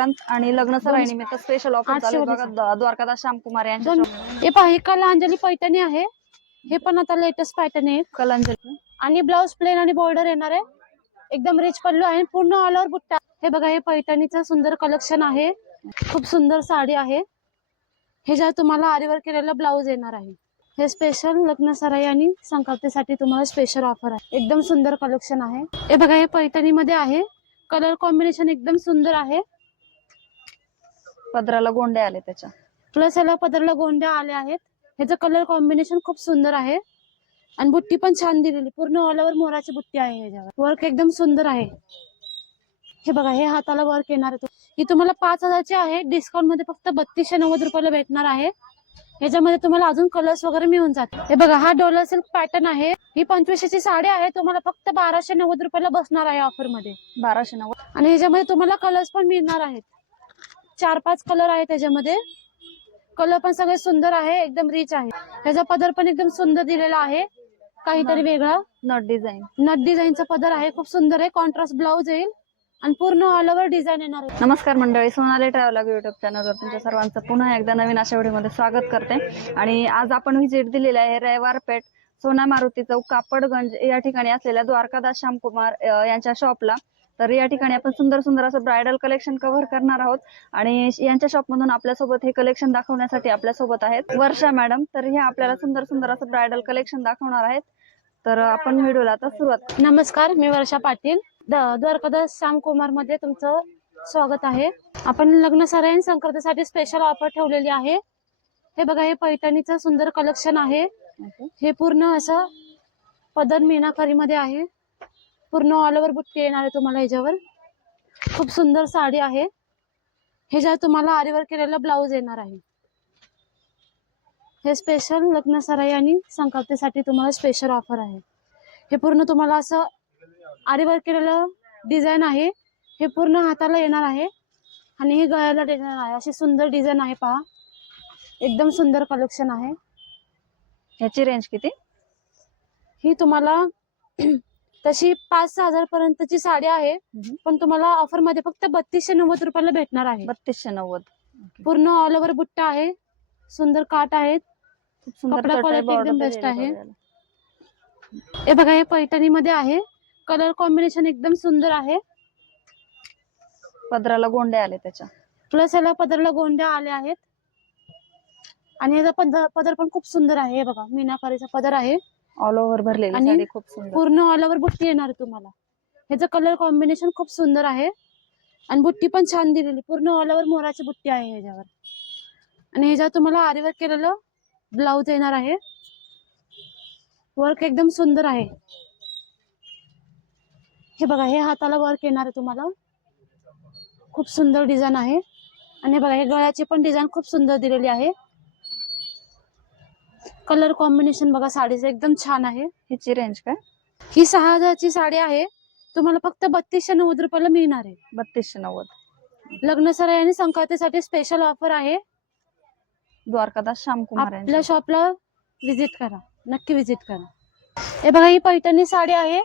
संक्रांत आणि लग्न सराई निमित्त स्पेशल ऑफर आठशे चालू आहे. बघा. द- द्वारकादास श्यामकुमार यांच्या दोन- shop हे पहा हे कलांजली पैठणी आहे. हे पण आता लेटेस्ट पॅटर्न आहे. कलांजली आणि ब्लाउज प्लेन आणि बॉर्डर येणार आहे. एकदम रिच पल्लू आहे. पूर्ण ऑल ओव्हर बुट्टा. हे बघा हे पैठणीचं सुंदर कलेक्शन आहे. खूप सुंदर साडी आहे. हे ज्या तुम्हाला आरीवर केलेला ब्लाउज येणार आहे. हे स्पेशल लग्न सराई आणि संक्रांतीसाठी तुम्हाला स्पेशल ऑफर आहे. एकदम सुंदर कलेक्शन आहे. हे बघा हे पैठणीमध्ये आहे. कलर कॉम्बिनेशन एकदम सुंदर आहे. पदराला गोंडे आले त्याच्या. प्लस याला पदरला गोंड्या आल्या आहेत. ह्याचं कलर कॉम्बिनेशन खूप सुंदर आहे. आणि बुट्टी पण छान दिलेली. पूर्ण ऑल ओव्हर मोराची बुट्टी आहे ह्याच्यावर. वर्क एकदम सुंदर आहे. हे बघा हे हाताला वर्क येणार आहे. ही तुम्हाला पाच हजारची आहे. डिस्काउंटमध्ये फक्त बत्तीसशे नव्वद रुपयाला भेटणार आहे. याच्यामध्ये तुम्हाला अजून कलर्स वगैरे मिळून जातील. हे बघा हा डॉलर सिल्क पॅटर्न आहे. ही पंचवीसशेची साडी आहे. तुम्हाला फक्त बाराशे नव्वद रुपयाला बसणार आहे ऑफरमध्ये. बाराशे नव्वद. आणि ह्याच्यामध्ये तुम्हाला कलर्स पण मिळणार आहेत. चार पाच कलर आहेत त्याच्यामध्ये. कलर पण सगळे सुंदर आहे एकदम रिच आहे. ह्याचा पदर पण एकदम सुंदर दिलेला आहे. काहीतरी वेगळा. नट डिझाईन नट डिझाईनचा पदर आहे खूप सुंदर आहे. कॉन्ट्रास्ट ब्लाऊज येईल. आणि पूर्ण ऑल ओव्हर डिझाईन येणार आहे. नमस्कार मंडळी सोनाली ट्रॅव्हलॉग युट्यूब चॅनलवर तुमच्या सर्वांचं पुन्हा एकदा नवीन अशा व्हिडिओमध्ये स्वागत करते. आणि आज आपण व्हिजिट दिलेली आहे रविवार पेठ सोना मारुती चौक कापडगंज या ठिकाणी असलेल्या द्वारकादास श्यामकुमार यांच्या शॉपला तर या ठिकाणी आपण सुंदर सुंदर असं ब्रायडल कलेक्शन कव्हर करणार आहोत. आणि यांच्या शॉपमधून आपल्यासोबत हे कलेक्शन दाखवण्यासाठी आपल्यासोबत आहेत वर्षा मॅडम तर हे आपल्याला सुंदर सुंदर असं ब्रायडल कलेक्शन दाखवणार आहेत. तर आपण व्हिडिओला आता सुरुवात नमस्कार मी वर्षा पाटील. द- द्वारकादास श्याम कुमारमध्ये तुमचं स्वागत आहे. आपण लग्न सराईन संक्रांतीसाठी स्पेशल ऑफर ठेवलेली आहे. हे बघा हे पैठणीचं सुंदर कलेक्शन आहे. हे पूर्ण असं पदर मीनाकारी मध्ये आहे. पूर्ण ऑल ओव्हर बुट्टी येणार आहे तुम्हाला ह्याच्यावर. खूप सुंदर साडी आहे. ह्याच्यावर तुम्हाला आरीवर केलेला ब्लाऊज येणार आहे. हे स्पेशल लग्न सराई आणि संक्रांतीसाठी तुम्हाला स्पेशल ऑफर आहे. हे पूर्ण तुम्हाला असं आरीवर केलेलं डिझाईन आहे. हे पूर्ण हाताला येणार आहे. आणि हे गळ्याला डिझाईन आहे. अशी सुंदर डिझाईन आहे पहा. एकदम सुंदर कलेक्शन आहे. ह्याची रेंज किती? ही तुम्हाला तशी पाच सहा हजार पर्यंतची साडी आहे. पण तुम्हाला ऑफरमध्ये फक्त बत्तीसशे नव्वद रुपयाला भेटणार आहे. बत्तीसशे नव्वद. पूर्ण ऑल ओव्हर बुट्टा आहे. सुंदर काट आहेत. कपडा border एकदम दिलेली आहे. हे बघा हे पैठणी मध्ये आहे. कलर कॉम्बिनेशन एकदम सुंदर आहे. पदराला गोंडे आले त्याच्या. प्लस याला पदरला गोंड्या आल्या आहेत. आणि याचा पदर पदर पण खूप सुंदर आहे. हे बघा मीनाकारीचा पदर आहे. ऑल ओव्हर भरलेली आणि साडी खूप सुंदर. पूर्ण ऑल ओव्हर बुट्टी येणार आहे तुम्हाला. ह्याचं कलर कॉम्बिनेशन खूप सुंदर आहे. आणि बुट्टी पण छान दिलेली. पूर्ण ऑल ओव्हर मोराची बुट्टी आहे ह्याच्यावर. आणि ह्याच्यावर तुम्हाला आरीवर केलेलं ब्लाऊज येणार आहे. वर्क एकदम सुंदर आहे. हे बघा हे हाताला वर्क येणार आहे तुम्हाला. खूप सुंदर डिझाईन आहे. आणि हे बघा हे गळ्याची पण डिझाईन खूप सुंदर दिलेली आहे. कलर कॉम्बिनेशन बघा साडीचं एकदम छान आहे. ह्याची रेंज काय? ही सहा हजारची साडी आहे. तुम्हाला फक्त बत्तीसशे नव्वद रुपयाला मिळणार आहे. बत्तीसशे नव्वद. लग्न सराई आणि संक्रांतीसाठी स्पेशल ऑफर आहे. द्वारकादास श्यामकुमार. आपल्या शॉपला विजिट करा. नक्की विजिट करा. हे बघा ही पैठणी साडी आहे.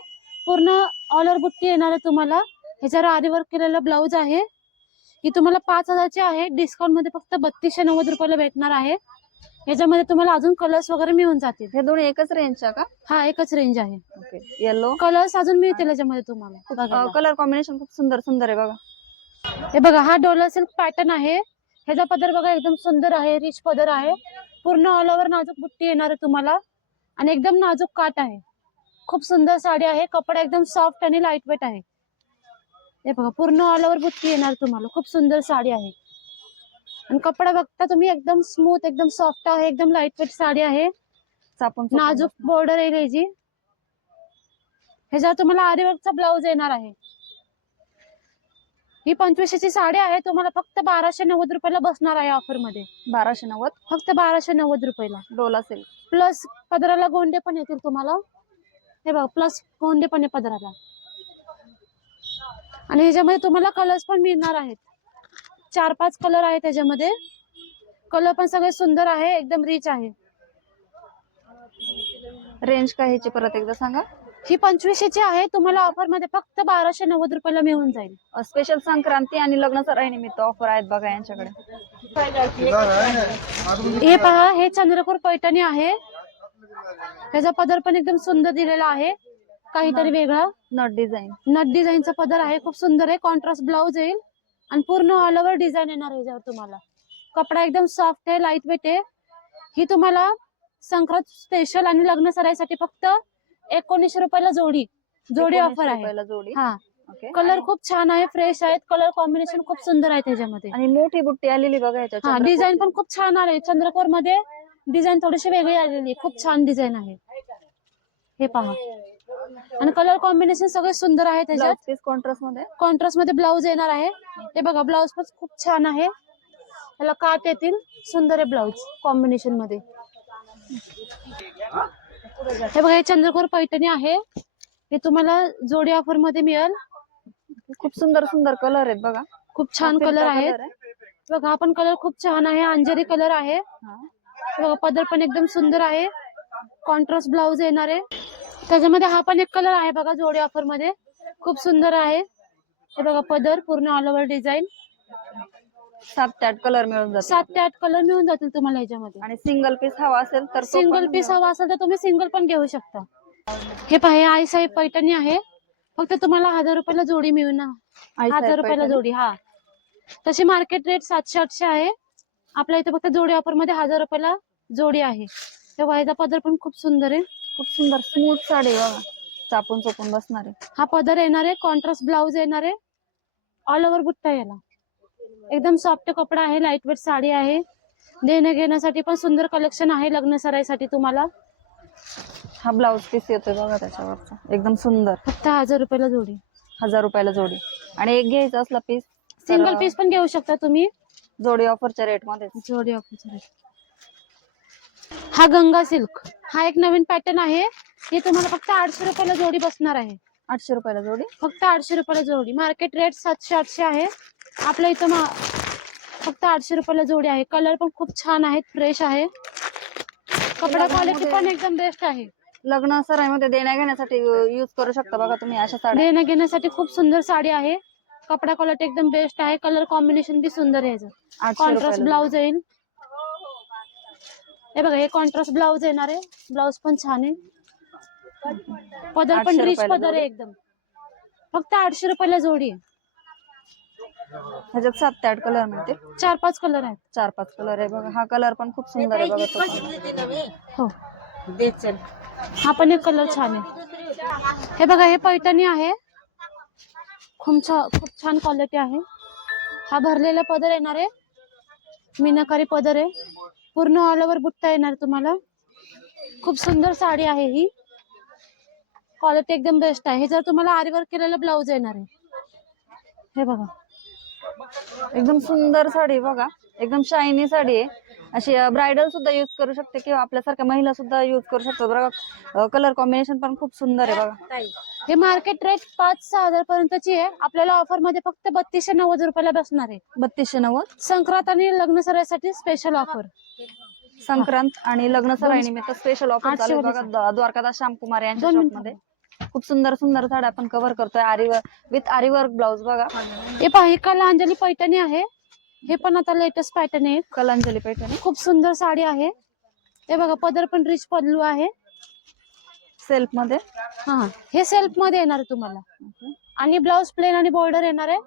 पूर्ण ऑल ओव्हर बुट्टी येणार आहे तुम्हाला. ह्याच्यावर आरीवर्क केलेला ब्लाऊज आहे. ही तुम्हाला पाच हजारची आहे. डिस्काउंटमध्ये फक्त बत्तीसशे नव्वद रुपयाला भेटणार आहे. याच्यामध्ये तुम्हाला अजून कलर्स वगैरे मिळून जातील. हे दोन्ही एकच रेंजच्या का? हा एकच रेंज आहे. ओके येलो कलर्स अजून मिळतील याच्यामध्ये तुम्हाला. बघायला. कलर कॉम्बिनेशन खूप सुंदर सुंदर आहे बघा. हे बघा हा डॉलर सिल्क पॅटर्न आहे. ह्याचा पदर बघा एकदम सुंदर आहे रिच पदर आहे. पूर्ण ऑल ओव्हर नाजूक बुट्टी येणार आहे तुम्हाला. आणि एकदम नाजूक काट आहे. खूप सुंदर साडी आहे. कपडा एकदम सॉफ्ट आणि लाइट वेट आहे. हे बघा पूर्ण ऑल ओव्हर बुट्टी येणार तुम्हाला. खूप सुंदर साडी आहे. आणि कपडा बघता तुम्ही एकदम स्मूथ एकदम सॉफ्ट आहे एकदम लाइट वेट साडी आहे. चापून नाजूक बॉर्डर येईल ह्याची ह्याच्यावर तुम्हाला आरीवर्कचा ब्लाऊज येणार आहे. ही पंचवीसशेची साडी आहे तुम्हाला फक्त बाराशे नव्वद रुपयाला बसणार आहे ऑफरमध्ये. बाराशे नव्वद? फक्त बाराशे नव्वद रुपयाला. डोला सिल्क. प्लस पदराला गोंडे पण येतील तुम्हाला. हे बघा प्लस गोंडे पण आहे पदराला. आणि ह्याच्यामध्ये तुम्हाला कलर्स पण मिळणार आहेत. चार पाच कलर आहेत त्याच्यामध्ये. कलर पण सगळे सुंदर आहे एकदम रिच आहे. रेंज काय ह्याची परत एकदा सांगा? ही पंचवीसशेची आहे तुम्हाला ऑफरमध्ये फक्त बाराशे नव्वद रुपयाला मिळून जाईल. स्पेशल संक्रांती आणि लग्न निमित्त ऑफर आहेत बघा यांच्याकडे. हे पहा हे चंद्रपूर पैठणी आहे. त्याचा पदर पण एकदम सुंदर दिलेला आहे. काहीतरी वेगळा. नट डिझाईन नट डिझाईनचा पदर आहे खूप सुंदर आहे. कॉन्ट्रास्ट ब्लाऊज येईल. आणि पूर्ण ऑल ओव्हर डिझाईन येणार आहे याच्यावर तुम्हाला. कपडा एकदम सॉफ्ट आहे लाइट वेट आहे. ही तुम्हाला संक्रांत स्पेशल आणि लग्न सराईसाठी फक्त एकोणीसशे रुपयाला जोडी जोडी ऑफर आहे. जोडी? हा. कलर खूप छान आहे फ्रेश आहेत. कलर कॉम्बिनेशन खूप सुंदर आहे त्याच्यामध्ये. आणि मोठी बुट्टी आलेली बघा हा डिझाईन पण खूप छान आले. चंद्रकोरमध्ये डिझाईन थोडीशी वेगळी आलेली. खूप छान डिझाईन आहे. हे पहा. आणि कलर कॉम्बिनेशन सगळे सुंदर आहे त्याच्यात कॉन्ट्रास्टमध्ये? कॉन्ट्रास्टमध्ये ब्लाऊज येणार आहे. हे बघा ब्लाऊज पण खूप छान आहे. त्याला काट येतील. सुंदर आहे ब्लाऊज कॉम्बिनेशनमध्ये. हे बघा हे चंद्रकोर पैठणी आहे. हे तुम्हाला जोडी ऑफरमध्ये मिळेल. खूप सुंदर सुंदर कलर आहेत बघा. खूप छान कलर आहेत. बघा हा पण कलर खूप छान आहे. अंजेरी कलर आहे. बघा पदर पण एकदम सुंदर आहे. कॉन्ट्रास्ट ब्लाऊज येणार आहे. त्याच्यामध्ये हा पण एक कलर आहे बघा जोडी ऑफरमध्ये. खूप सुंदर आहे. हे बघा पदर पूर्ण ऑल ओव्हर डिझाईन सात ते आठ कलर मिळून जातात सात ते आठ कलर मिळून जातील तुम्हाला याच्यामध्ये. आणि सिंगल पीस हवा असेल तर तो सिंगल पण पीस हवा असेल तर तुम्ही सिंगल पण घेऊ शकता. हे पहा हे आई साहेब पैठणी आहे. फक्त तुम्हाला हजार रुपयाला जोडी मिळणार साहेब हजार रुपयाला पैठणी. जोडी हा. तशी मार्केट रेट सातशे आठशे आहे. आपल्या इथे फक्त जोडी ऑफरमध्ये हजार रुपयाला जोडी आहे. हे वायदा पदर पण खूप सुंदर आहे. खूप सुंदर स्मूथ साडी आहे बघा. चापून चोपून बसणार. आहे हा पदर येणार आहे कॉन्ट्रास्ट ब्लाऊज येणार आहे ऑल ओव्हर बुट्टा याला. एकदम सॉफ्ट कपडा आहे लाइट वेट साडी आहे. देण्या घेण्यासाठी पण सुंदर कलेक्शन आहे लग्न सराईसाठी तुम्हाला. हा ब्लाउज पीस येतोय बघा त्याच्यावरचा. एकदम सुंदर. फक्त हजार रुपयाला जोडी. हजार रुपयाला जोडी. आणि एक घ्यायचा असला पीस सिंगल पीस पण घेऊ शकता तुम्ही. जोडी ऑफरच्या रेटमध्ये जोडी ऑफर हा गंगा सिल्क. हा एक नवीन पॅटर्न आहे. हे तुम्हाला फक्त आठशे रुपयाला जोडी बसणार आहे. आठशे रुपयाला जोडी? फक्त आठशे रुपयाला जोडी. मार्केट रेट सातशे आठशे आहे. आपल्या इथं मा- फक्त आठशे रुपयाला जोडी आहे. कलर पण खूप छान आहेत. फ्रेश आहे. कपडा क्वालिटी पण एकदम बेस्ट आहे. लग्न सराईमध्ये देण्या घेण्यासाठी युज करू शकता बघा तुम्ही अशा साड्या. देण्या घेण्यासाठी खूप सुंदर साडी आहे. कपडा क्वालिटी एकदम बेस्ट आहे. कलर कॉम्बिनेशन बी सुंदर आहे कॉन्ट्रास्ट ब्लाऊज येईल. हे बघा हे कॉन्ट्रास्ट ब्लाऊज येणार आहे. ब्लाऊज पण छान आहे. पदर पण रिच पदर आहे एकदम. फक्त आठशे रुपयाला जोडी आहे. ह्याच्यात सात ते आठ कलर मिळते चार पाच कलर आहेत. चार पाच कलर आहे बघा. हा कलर पण खूप सुंदर आहे बघा तो. हो. हा पण एक कलर छान आहे. हे बघा हे पैठणी आहे. खूप छान खूप छान क्वालिटी आहे. हा भरलेला पदर येणार आहे. मीनाकारी पदर आहे. पूर्ण ऑल ओव्हर बुट्टा येणार तुम्हाला. खूप सुंदर साडी आहे ही. क्वालिटी एकदम बेस्ट आहे. हे जर तुम्हाला आरीवर्क केलेलं ब्लाऊज येणार आहे. हे बघा. एकदम सुंदर साडी आहे बघा. एकदम शायनी साडी आहे. अशी ब्रायडल सुद्धा युज करू शकते किंवा आपल्यासारख्या महिला सुद्धा युज करू शकतो बघा कलर कॉम्बिनेशन पण खूप सुंदर आहे बघा. हे मार्केट रेट पाच सहा हजार पर्यंतची आहे. आपल्याला ऑफरमध्ये फक्त बत्तीसशे नव्वद रुपयाला बसणार आहे. बत्तीसशे नव्वद? संक्रांत आणि लग्न सराईसाठी स्पेशल ऑफर संक्रांत आणि लग्न सराई निमित्त स्पेशल ऑफर आठशे चालू आहे वालीचा. बघा द- द्वारकादास श्यामकुमार यांच्या दोन शॉप मिनिटं. मध्ये. खूप सुंदर सुंदर साड्या आपण कव्हर करतोय. आरीवर विथ आरीवर्क ब्लाउज बघा. हे पहा हे कलांजली पैठणी आहे. हे पण आता लेटेस्ट पॅटर्न आहे. कलांजली पैठणी. खूप सुंदर साडी आहे. हे बघा पदर पण रिच पदलू आहे. सेल्फमध्ये हा. हे सेल्फमध्ये येणार आहे तुम्हाला. आणि ब्लाउज प्लेन आणि बॉर्डर येणार आहे.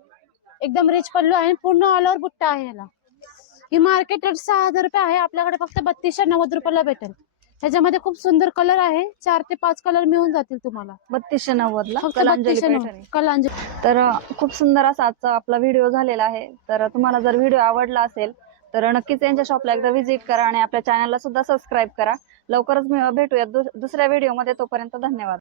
एकदम रिच पल्लू आहे पूर्ण ऑल ओव्हर बुट्टा आहे याला. ही मार्केट रेट सहा हजार रुपये आहे. आपल्याकडे फक्त बत्तीसशे नव्वद रुपयाला भेटेल. ह्याच्यामध्ये खूप सुंदर कलर आहे. चार ते पाच कलर मिळून जातील तुम्हाला. बत्तीसशे नव्वद. ला कलांजली. तर खूप सुंदर असा आजचा आपला व्हिडिओ झालेला आहे. तर तुम्हाला जर व्हिडिओ आवडला असेल तर नक्कीच यांच्या शॉपला एकदा व्हिजिट करा आणि आपल्या चॅनलला सुद्धा सबस्क्राईब करा. लवकरच मी भेटूयात दुस- दुसऱ्या व्हिडिओमध्ये तोपर्यंत धन्यवाद.